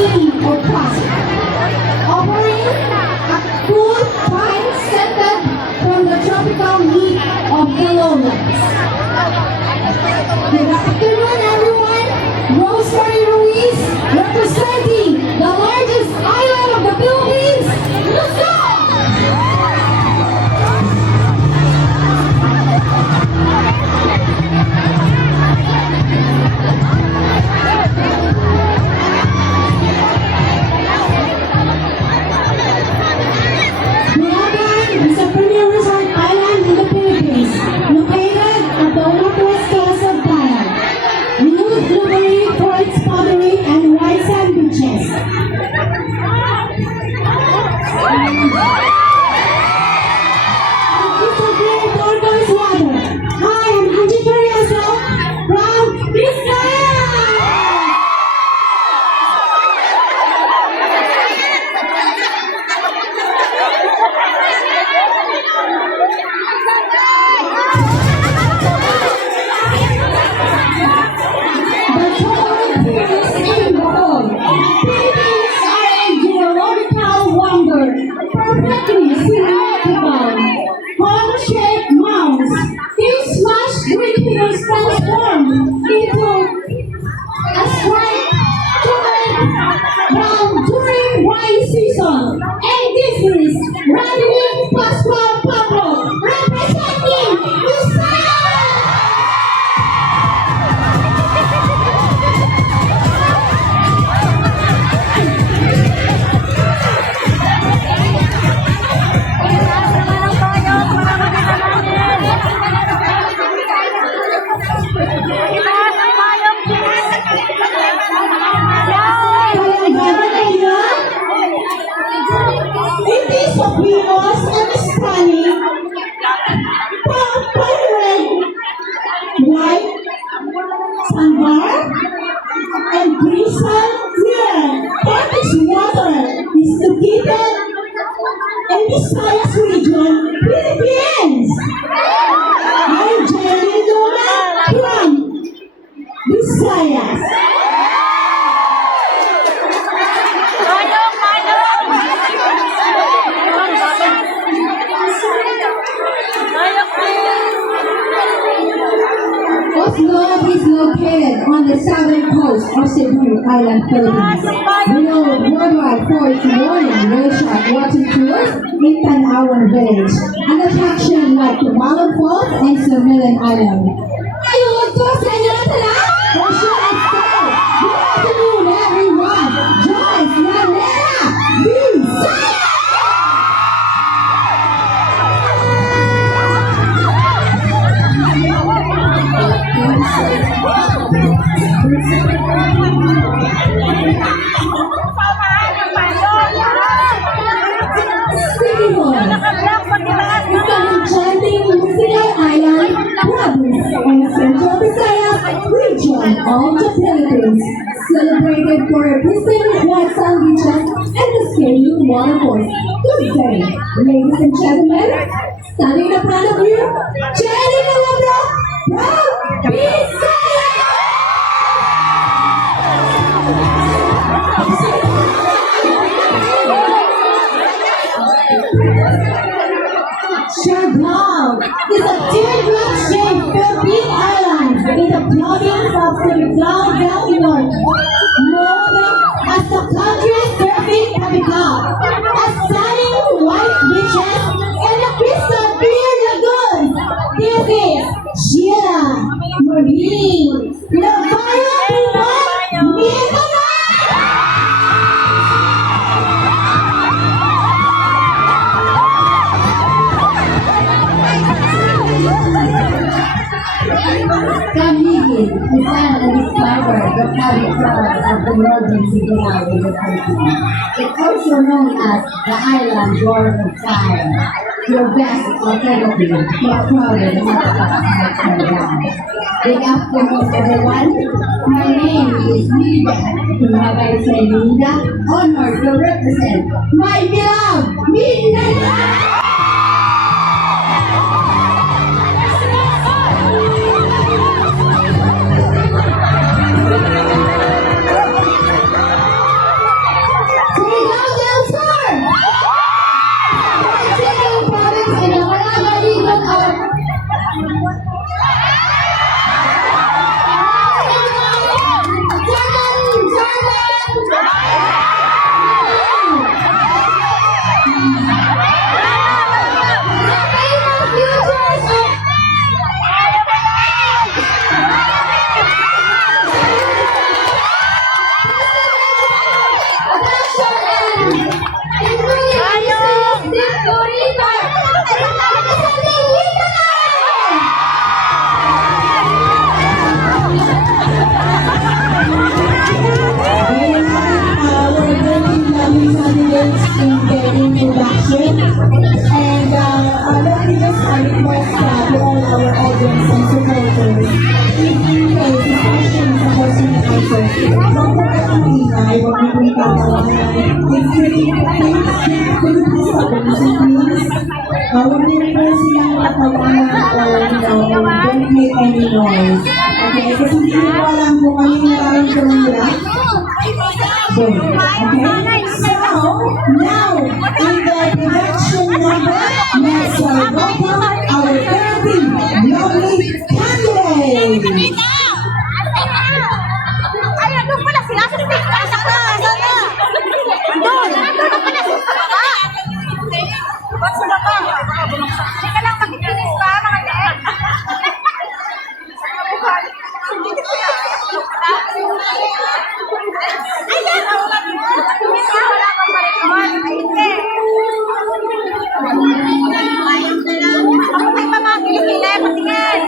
sea of plastic, offering a cool pine scented from the tropical heat of the lowlands. Good afternoon, everyone. Rosemary Ruiz, representing the largest island of the Philippines, Luzon. Bulacan is a premier resort island in the Philippines, located at the northwest coast of Bayan. Renowned globally for its pottery and white sand beaches. It's a great turquoise water. Hi, I'm Angie Torioso from Israel. The total is in Bohol. Philippines are a geological wonder, perfectly symmetrical. Cone-shaped mounds. These lush green hills transform into a striped chocolate brown during dry season. And this is Randy Pascual Pablo, representing Luzon. It is so famous and stunning. Red, white, sandbar, and crystal clear Turkish water is located in Visayas region, Philippines. I'm Jenny Luna from Visayas. Oslo is located on the southern coast of Cebu Island, Philippines. Renowned worldwide for its morning racetrack watching tours in Tanawan Village, an attraction like the Balon Falls and Sumilin Island. Ayun ko sa inyo na lahat! For sure and stay! Good afternoon, everyone! Joyce Lanera, Visayas! Enchanting Lucila Island, province and Central Visayas region of the Philippines, celebrated for a pristine white sand beaches and the scaling waterfalls. Good day, ladies and gentlemen. Standing in front of you, Jenny Malabra from Visayas. Siargao is a teardrop-shaped Philippine island in the province of Surigao del Norte, known as the country's surfing capital. A stunning white beaches and a crystal clear lagoon. This is Sheila Marie Lavayo Pumat Mindanao. Kamigin is an discoverer the public flora of the northern Signal in the Philippines. It's also known as the island born of fire, your best alternative to a crowded natural. Good afternoon, everyone. My name is Nida. Have I said Nida? Honored to represent my beloved Mindanao. Huwag po kayong maingay, huwag niyo pong tatawanan. If you could you please stop the music, please? Huwag niyo po silang tatawanan or, don't make any noise. Okay? Kasi hindi ko alam kung ano yung nararamdaman nila. Okay? So, now, in the production number, let's welcome our therapy lovely candidate. Ay, nandun pala sila sa stage. Nandun na pala sa baba. Ba't sa baba? Hindi ka lang mag-ikinis pa, mga leeg. Ay, yan! Wala kang bariton. Ay, hindi. Ako may mamagili-gili, patingin.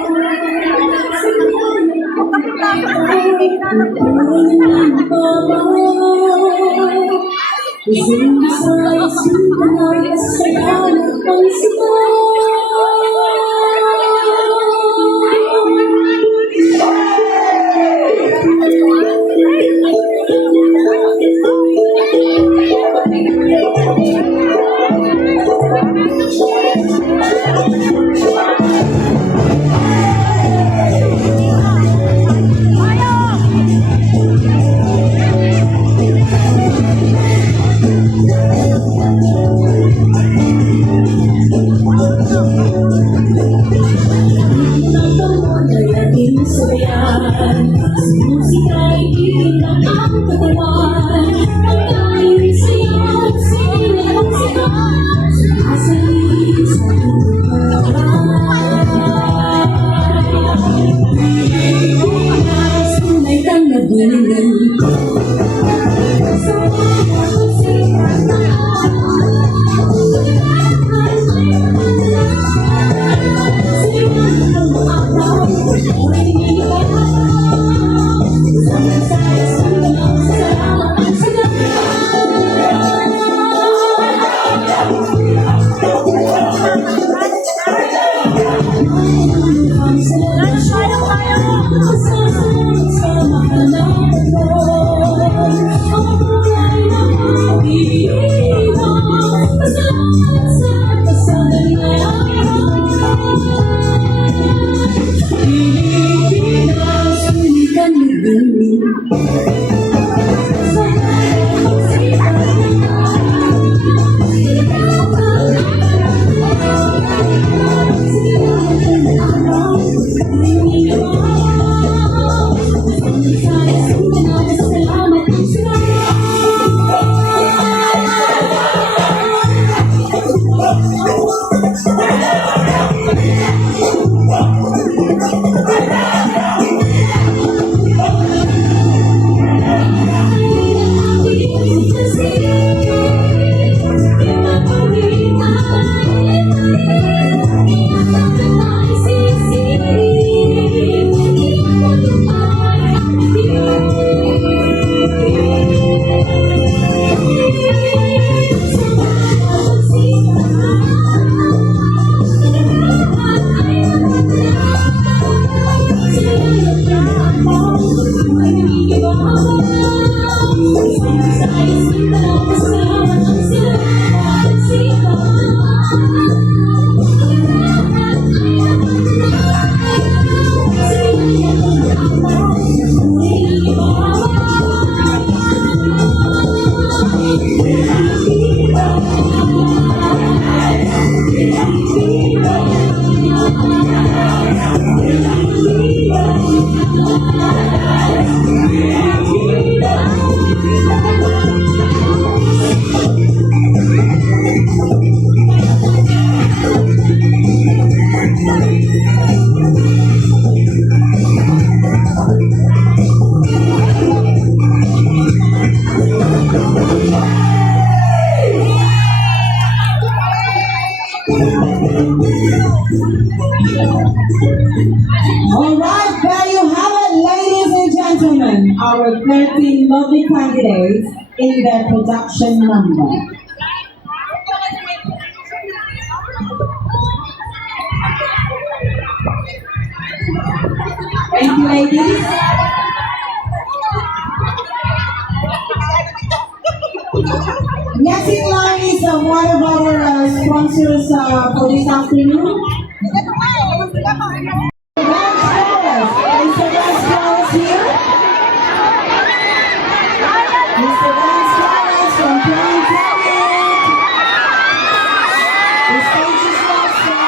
All right, there you have it, ladies and gentlemen, our 13 lovely candidates in their production number. Thank you, ladies. Next in line is one of our sponsors for this afternoon. Mr. Vasquez here. Mr. Vasquez from Plain Traffic. The stage is yours, sir.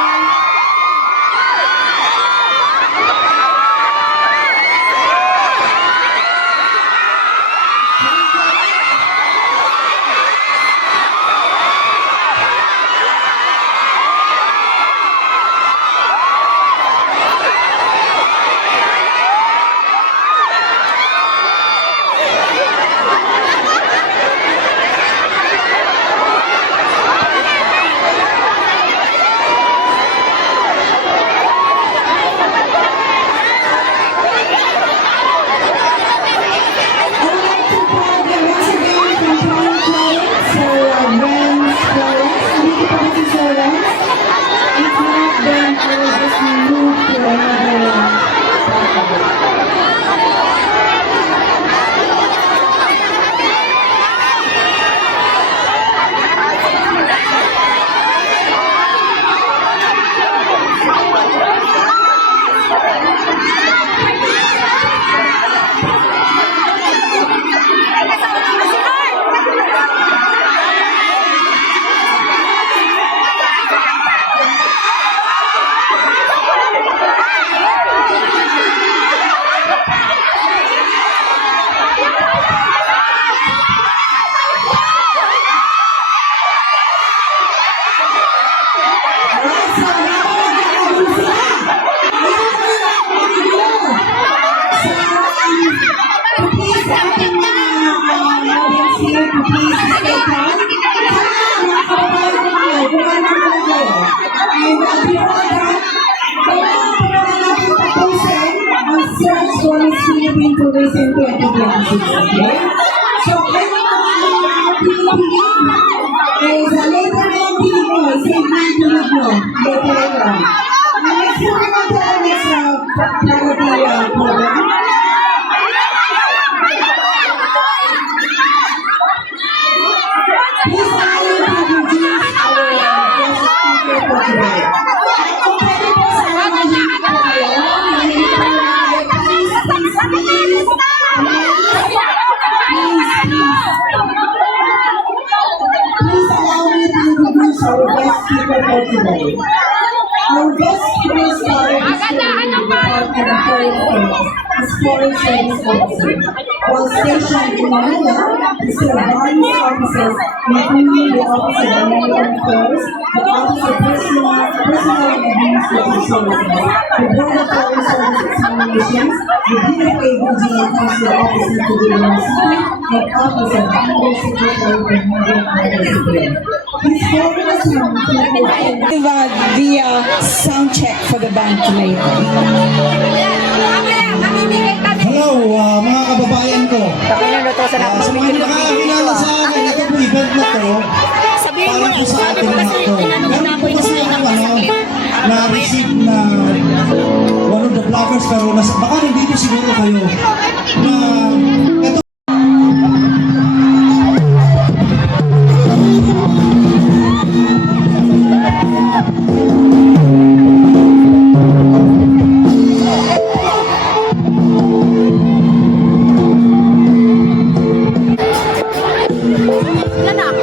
Philippine Tourism 2026, okay? So, is later on Pinoy, segment Pilipino, later on. Next naman natin ang next charity program. Please allow me to introduce our guest speaker for today. Kung pwede po sana mahilig po kayo, mahilig po kayo, please allow me to introduce our guest speaker for today. Our guest speaker started his career in the Department of Foreign Affairs as Foreign Service Officer. While stationed in Manila, he served various offices, including the Office of American Affairs, the Office of Personal and Administrative Services, the Board of Foreign Service Examinations, the DFA Regional Council Office in Cagayan City, and Office of Under Secretary for Modern University. His focus on the sound check for the band tonight. Hello, mga kababayan ko. Sa mga nakakilala sa akin, ito po event na to para po sa ating lahat to. Meron po kasi ako na-receive na one of the vloggers pero baka nandito siguro kayo na ito Ano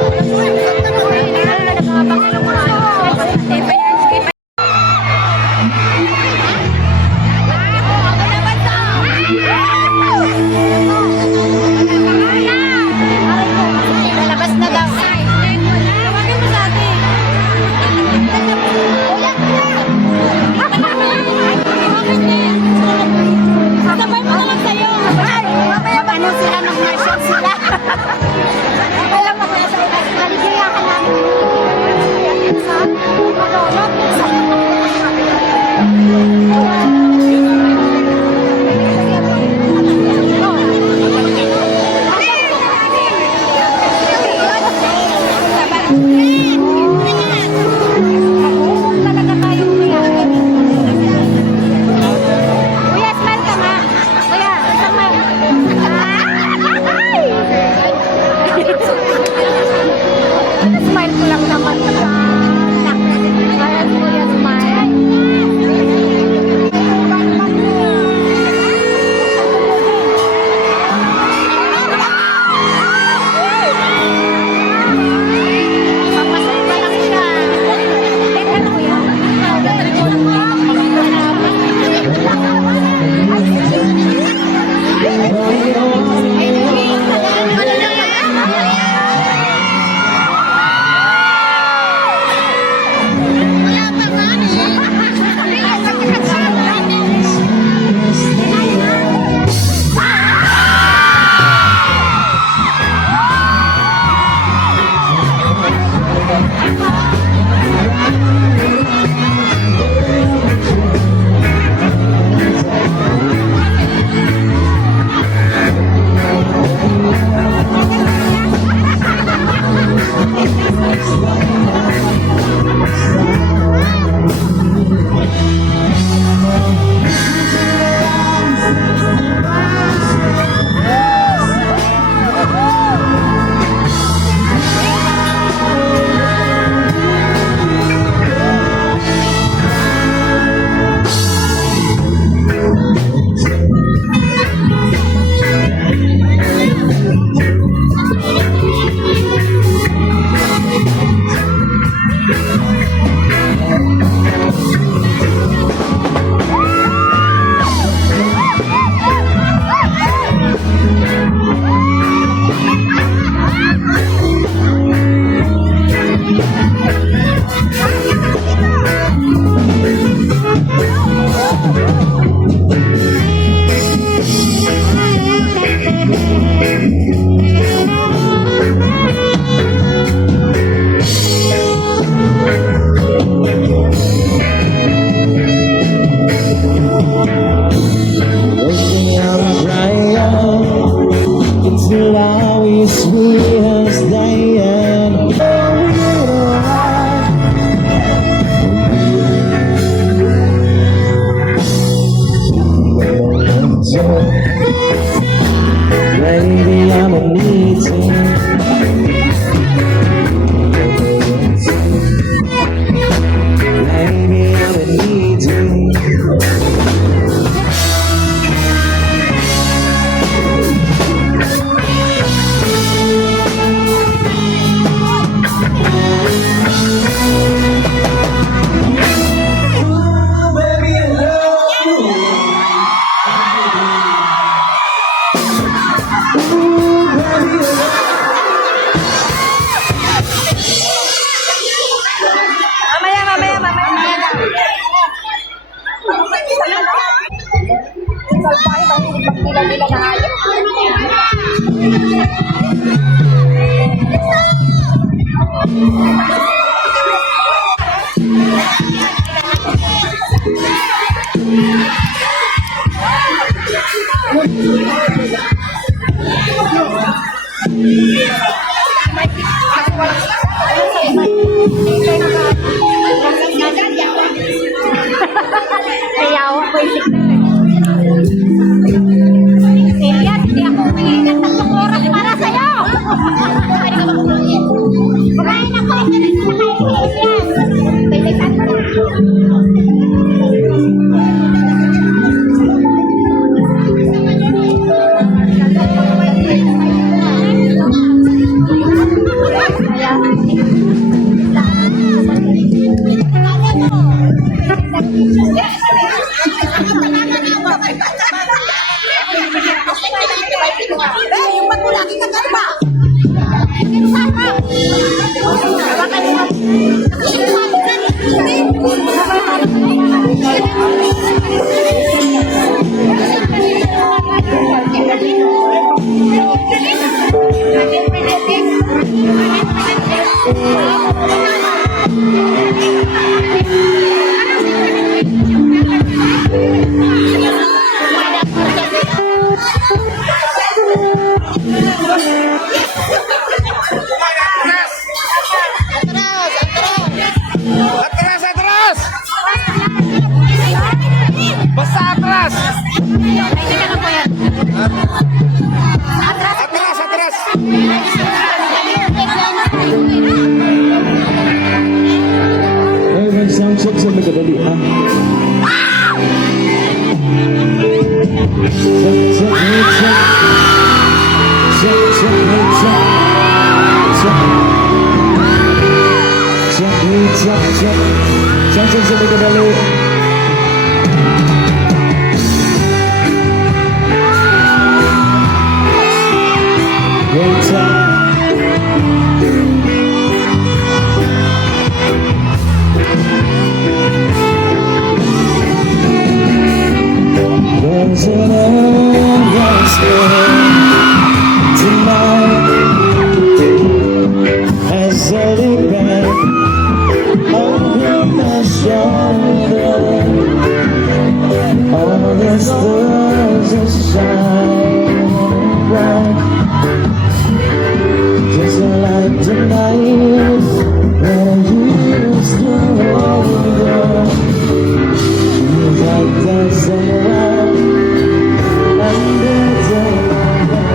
Maybe I'm a meeting. Maybe I'm a meeting. Oh, baby, I love you. Mamaya. Salbahe ba yung pagkila-kila na ayaw? Ayaw ko yung Elias, hindi ako umiingat ng oras para sa'yo. Kumain ako, ito na Elias. Pwede mo na. Yung ba't mo lagi kakalma? Atras! Basta atras! Atras! Hey, mag-sound check sa magdadali, ha? Check sa magdadali. Wait up. There's an endless tonight as I look back over my shoulder. All the stars are shining bright, just like tonight when I used to hold her. Like the sunrise under the stars.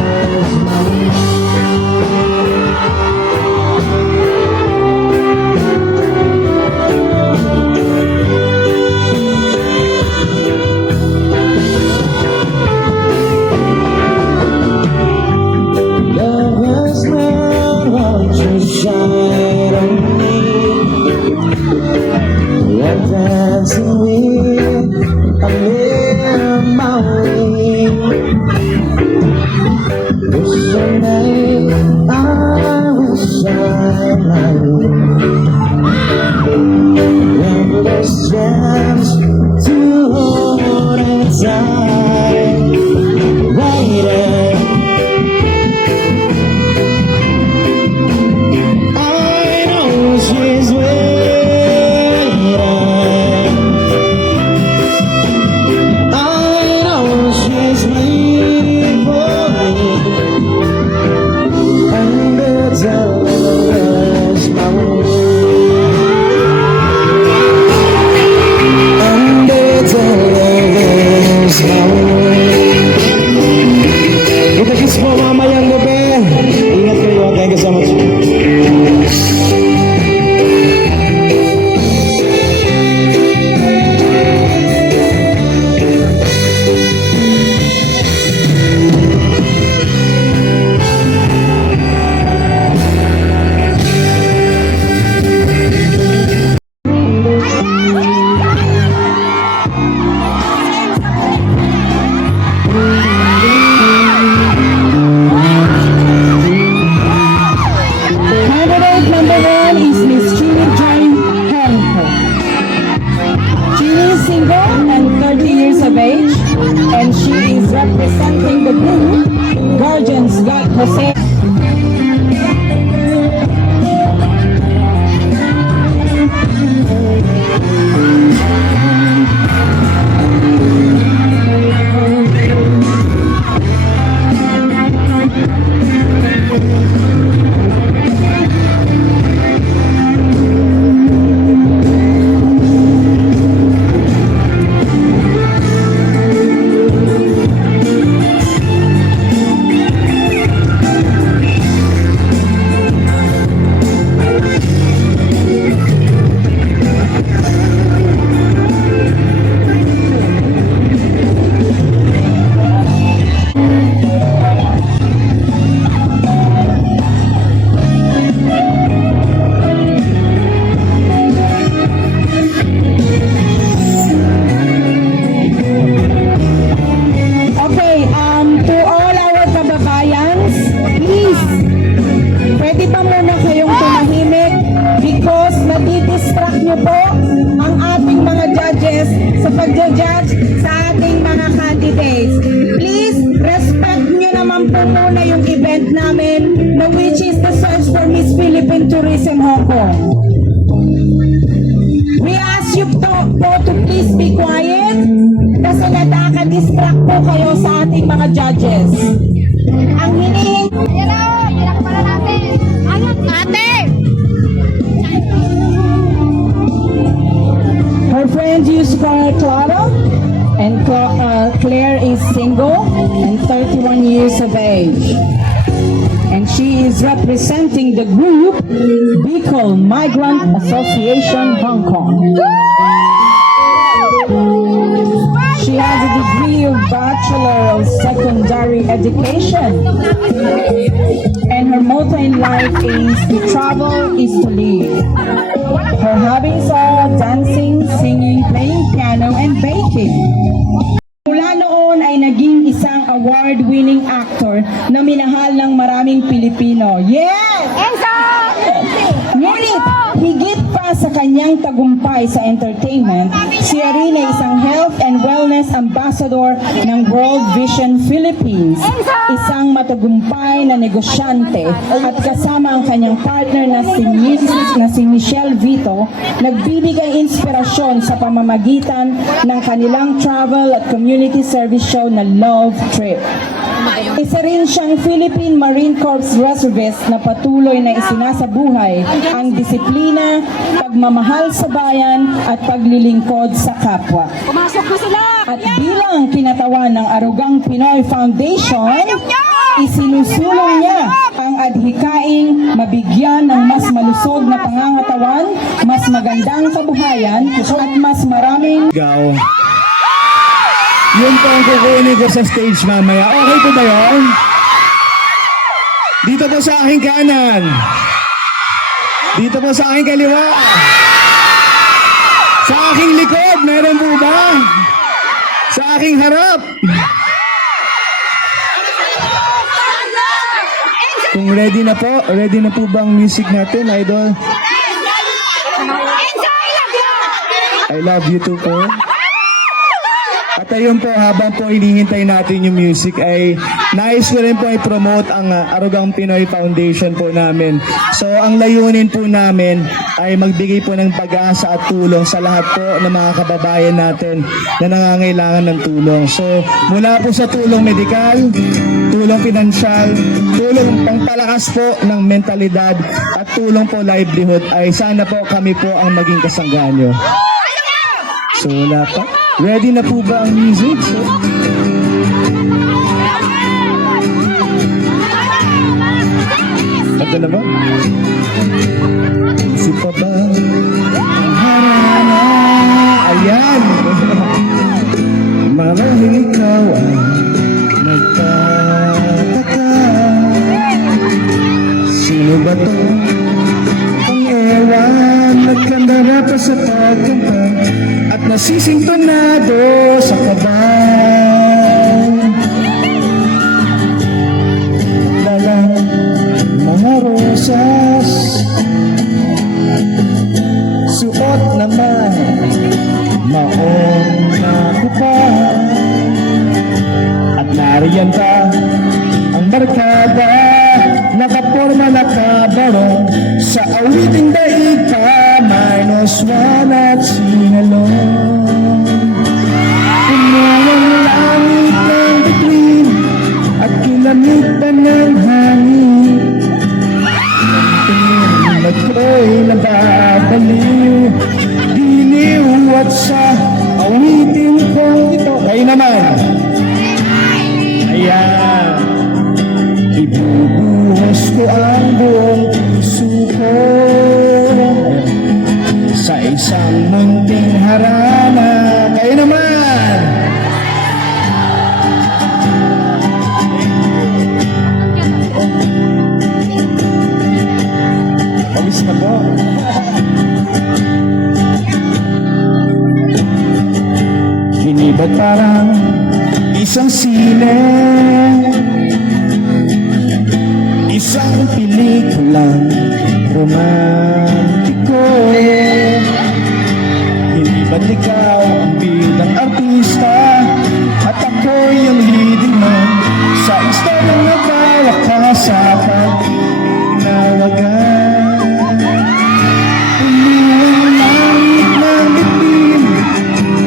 representing the group, Guardians God Jose. Okay, to all our kababayans, please, pwede ba muna kayong tumahimik because nadidistract niyo po ang ating mga judges sa pagja-judge sa ating mga candidates. Please, respect niyo naman po muna yung event namin na which is the Search for Miss Philippine Tourism Hong Kong. We ask you to please be quiet kasi nakaka-distract po kayo sa ating mga judges. Ang hinihingi Yan o, pinakapala natin. Ate! her friend is Clara and Claire is single and 31 years of age. And she is representing the group Bicol Migrant Association Hong Kong. She has a degree of Bachelor of Secondary Education. And her motto in life is to travel is to live. Her hobbies are dancing, singing, playing piano, and baking. Mula noon ay naging isang award-winning actor na minahal ng maraming Pilipino. Yes! Enzo! Ngunit, higit pa sa kanyang tagumpay sa entertainment, siya rin ay isang health and wellness ambassador ng World Vision Philippines. Isang matagumpay na negosyante at kasama ang kanyang partner na si Michelle Vito, nagbibigay inspirasyon sa pamamagitan ng kanilang travel at community service show na Love Trip. Isa rin siyang Philippine Marine Corps Reservist na patuloy na isinasabuhay ang disiplina, pagmamahal sa bayan at paglilingkod sa kapwa. Pumasok na sila! At bilang kinatawan ng Arugang Pinoy Foundation, isinusulong niya ang adhikaing mabigyan ng mas malusog na pangangatawan, mas magandang kabuhayan at mas maraming Ikaw. Yun po ang kukunin ko sa stage mamaya. Okay po ba yun? Dito po sa aking kanan. Dito po sa aking kaliwa. Sa aking likod, meron po ba? Sa aking harap. Kung ready na po ba ang music natin, idol? I love you too po. At ayun po, habang po hinihintay natin yung music, ay nais ko rin po i-promote ang Arugang Pinoy Foundation po namin. So, ang layunin po namin ay magbigay po ng pag-asa at tulong sa lahat po ng mga kababayan natin na nangangailangan ng tulong. So, mula po sa tulong medikal, tulong pinansyal, tulong pangpalakas po ng mentalidad, at tulong po livelihood, ay sana po kami po ang maging kasanggaan nyo. So, wala pa. Ready na po ba ang music? So, ito na ba? Si pa ba? Harana. Ayan! Marahil ikaw ay nagtataka. Sino ba to? Ang ewan, nagkandara pa sa pagkanta at nasisingtonado sa kaban. Dalang mga rosas, suot naman maong nakupa, at Nariyan ka, ang barkada, nakaporma nakabarong, sa awiting daig ka, -1 at sinalong. Umulang langit ng bituin, at kinamitan ng hangin. Tingin ako'y nababaliw, diniw at sa awitin kong ito. Kayo naman. Ayan. Ibubuhos ko ang buong puso ko sa isang munting harana. Kayo naman. Pabis na po. Inibat parang isang sine, isang pelikulang romantiko. Inibat ikaw ang bilang artista, at ako'y ang leading man sa istoryang nagwawakas sa pag-inawagan. Umulang langit ng bituin,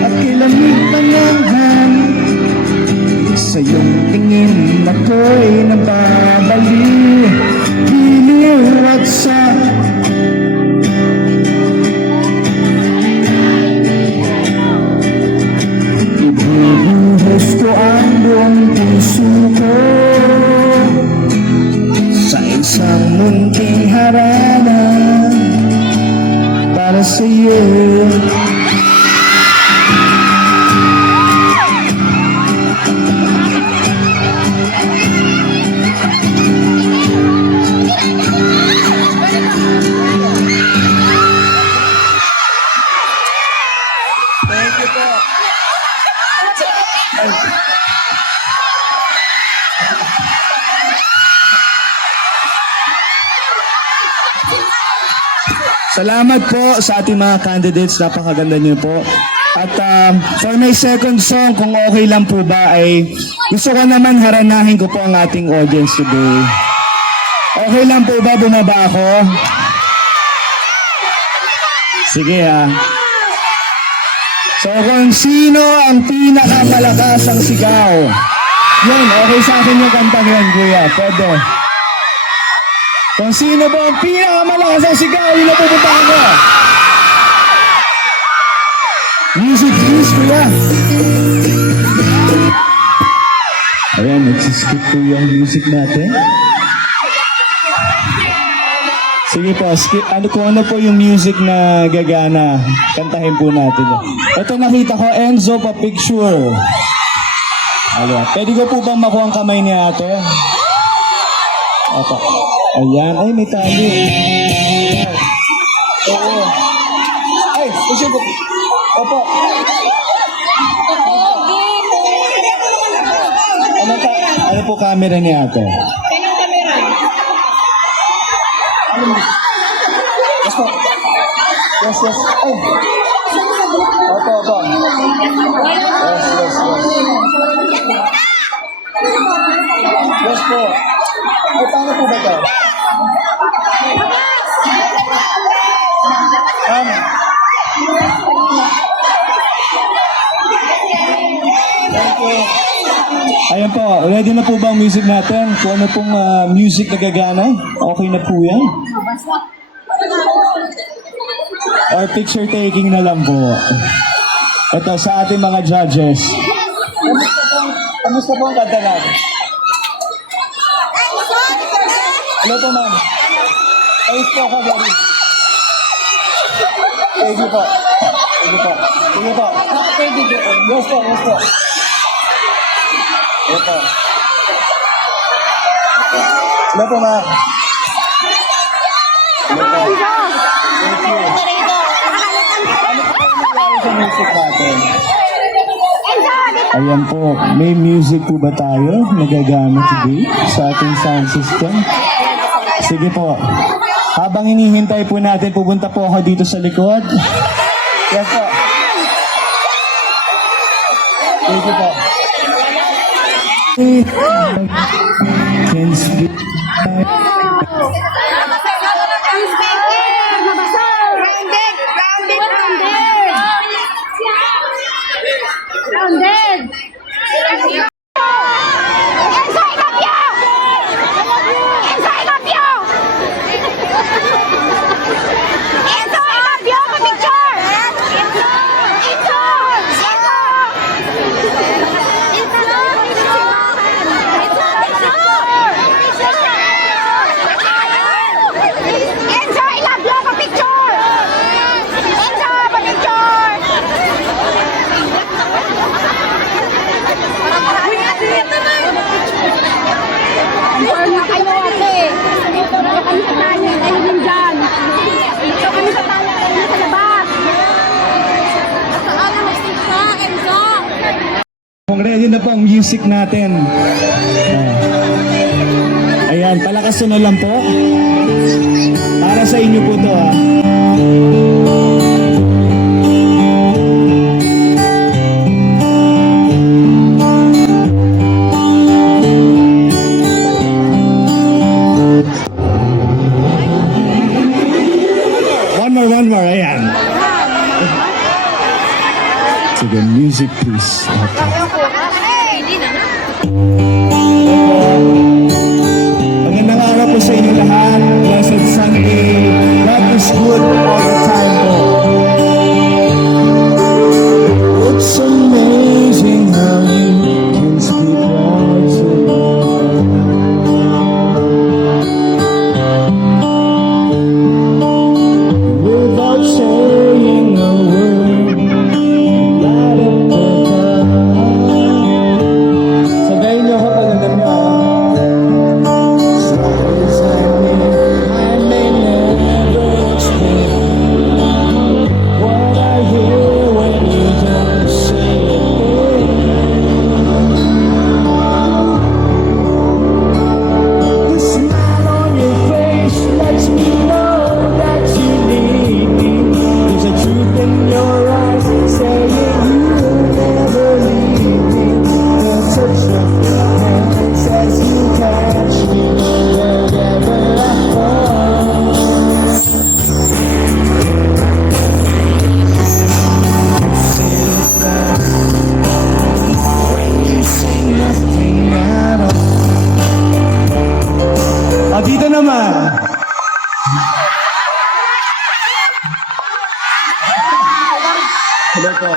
at kilamig pa ng hangin. Sa iyong tingin ako'y nababaliw, giliw at sa ibubuhos ko ang buong puso ko sa isang munting harana para sa iyo. Salamat po sa ating mga candidates. Napakaganda niyo po. At for my second song, kung okay lang po ba, ay gusto ko naman haranahin ko po ang ating audience today. Okay lang po ba? Bumaba ako? Sige ha. So kung sino ang pinakamalakas ang sigaw, yun, okay sa akin yung kantang yan, kuya. Pwede. Kung sino ba ang pinakamalakas ang sigaw, yun ang pupuntahan ko. Music please, kuya. Ayan, nagsiskip po yung music natin. Sige po, skip. Ano po yung music na gagana? Kantahin po natin. Ito nakita ko, Enzo, pa picture. Ayan. Pwede ko po bang makuha ang kamay ni ate? Opo. Ayan. Ay, may tali. Oo. Ay, picture ko. Opo. Ano po camera ni ate? Yes po. Yes, yes. Ay. Opo, opo. Yes, yes, yes. Yes po. Ay, paano po ba ito? Thank you. Ayan po, ready na po ba ang music natin? Kung ano pong music na gagana? Okay na po yan? Or picture taking na lang po. Ito sa ating mga judges. Kamusta po ang kanta natin? Hello po ma'am. Ayos po ka, Gary. Thank you po. Thank you po. Thank you po. Yes po, yes po. Hello po. Hello po ma'am. Hello po. Thank you. Ano po kayo nangyari sa music natin? Ayan po, may music po ba tayo nagagamit today sa ating sound system? Sige po. Habang hinihintay po natin, pupunta po ako dito sa likod. Yes po. Thank you po. Can speak. Grounded! Enzo, I love you! Enzo, I love you! Enzo, I love you! Pa-picture! Enzo! Enzo! Enzo, I love you! Pa-picture! Enzo, pa-picture! Parang na kayo ate. Dito kami sa tayo. Tayo din dyan. Dito kami sa tayo. Tayo sa labas. Saan ang stika, Enzo? Kung ready na po ang music natin. Ayan, palakasan na lang po. Para sa inyo po to ha. One more, ayan. Sige, music please. Magandang araw po sa inyo lahat. Blessed Sunday. God is good all the time po. It's amazing how you can speak right to without saying a word. Light up the dark. Sabayin niyo ako pag alam niyo ah. Stories like me, I may never explain what I hear when you don't say a thing. The smile on your face lets me know that you need me. There's a truth in your eyes saying you'll never leave me. The touch of your hand says you catch me wherever I fall. When you say nothing at all. Dito naman. Hello po.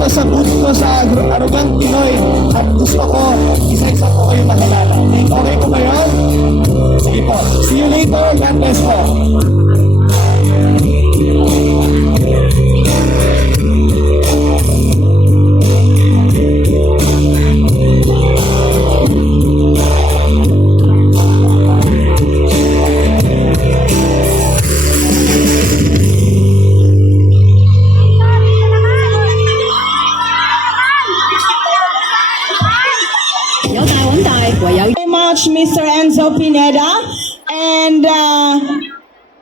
dito sa booth ko sa Arrogant Pinoy. At gusto ko, isa-isa po kayo makilala. Okay po ba yun? Sige po. See you later. God bless po. Very much, Mr. Enzo Pineda. And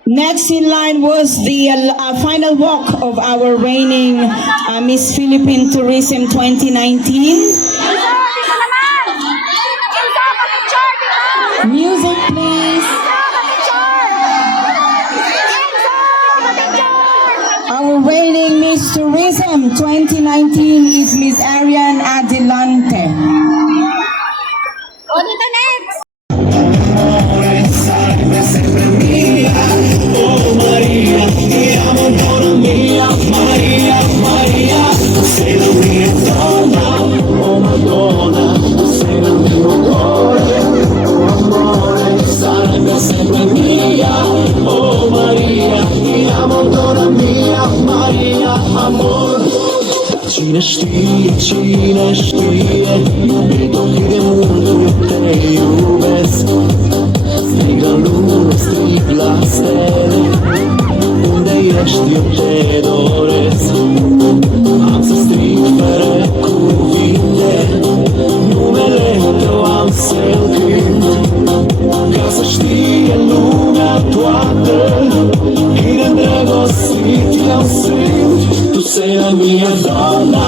next in line was the final walk of our reigning Miss Philippine Tourism 2019. Music, please. Our reigning Miss Tourism 2019 is Miss Arian Adelante. O, dito next! Cine știe, iubito cât de mult eu te iubesc. Strig în lume, strig la stele, unde ești eu te doresc. Am să strig fără cuvinte, numele tău am să-l cânt, ca să știe lumea toată, cât de îndrăgostit eu sunt. Tu sei la mia donna,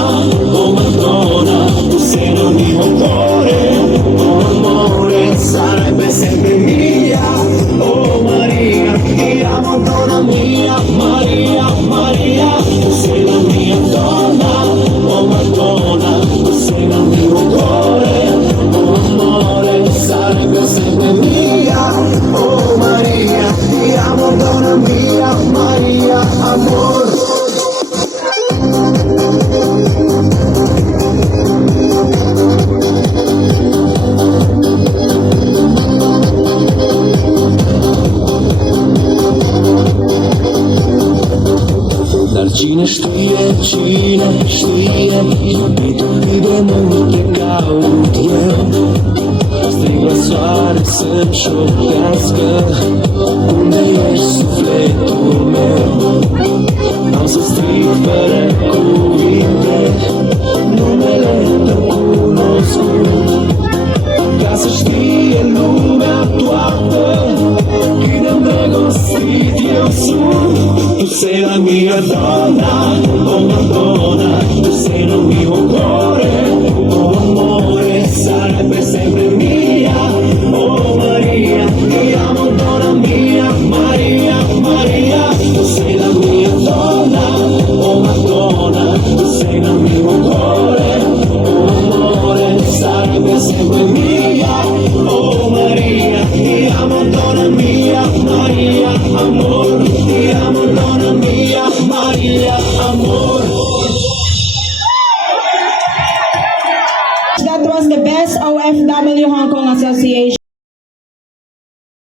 oh Madonna, tu sei il mio cuore, oh amore, sarebbe sempre mia, oh Maria, ti amo donna mia, Maria, Maria, tu sei la mia donna, oh Madonna, tu sei il mio cuore, oh amore, sarebbe sempre mia, oh Maria, ti amo donna mia, Maria, amore. Dar cine știe, iubito cât de mult te caut eu. Strig la soare să-mi șoptească, unde ești sufletul meu. Am să strig fără cuvinte, numele tău cunoscut, ca să știe lumea toată, cât de îndrăgostit eu sunt. Tu sei la mia donna, oh Madonna, tu sei il mio cuore, oh amore, sarebbe sempre mia, oh Maria, ti amo donna mia, Maria, Maria, tu sei la mia donna, oh Madonna, tu sei il mio cuore, oh amore, sarebbe sempre mia, oh Maria, ti amo donna mia, Maria, amor, ti amo donna mia, Maria, amor. That was the best OFW Hong Kong Association.